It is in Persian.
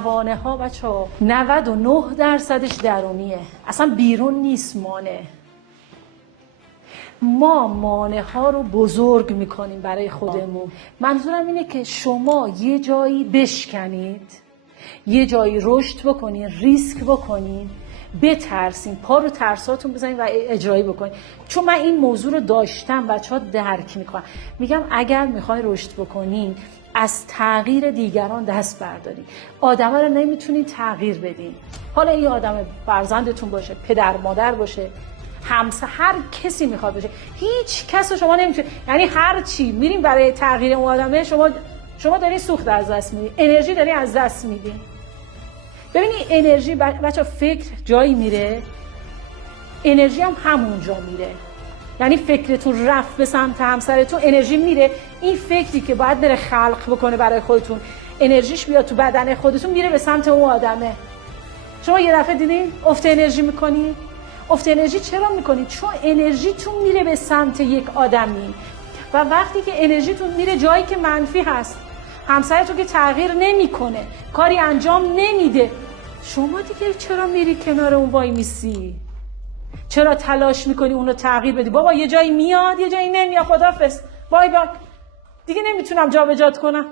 موانع ها بچه‌ها 99% درونیه، اصلا بیرون نیست مانع. ما مانع ها رو بزرگ میکنیم برای خودمون. منظورم اینه که شما یه جایی بشکنید، یه جایی رشد بکنین، ریسک بکنین، بترسین، پا رو ترساتون بزنین و اجرایی بکنین. چون من این موضوع رو داشتم، بچه‌ها درک میکنن. میگم اگر میخواین رشد بکنین، از تغییر دیگران دست بردارین. آدما رو نمیتونین تغییر بدین. حالا این آدم فرزندتون باشه، پدر مادر باشه، همسر، هر کسی میخواد باشه، هیچ کس رو شما نمیتونید، یعنی هر چی میریم برای تغییر اون آدمه، شما دارین سوخت از دست میدین، انرژی دارین از دست میدین. ببینید انرژی بچه فکر جایی میره، انرژی هم همونجا میره. یعنی فکرتون رفت به سمت همسرتون، انرژی میره. این فکری که باید بره خلق بکنه برای خودتون، انرژیش بیاد تو بدن خودتون، میره به سمت اون آدمه. شما یه دفعه دیدین افت انرژی میکنی؟ افت انرژی چرا میکنی؟ چون انرژیتون میره به سمت یک آدمی و وقتی که انرژیتون میره جایی که منفی هست، همسرتون که تغییر نمیکنه، کاری انجام نمیده، شما دیگه چرا میری کنار اون وای میسی؟ چرا تلاش میکنی اونو تغییر بدی؟ بابا یه جایی میاد، یه جایی نمیاد، خداحافظ، بای بای، دیگه نمیتونم جابجات کنم.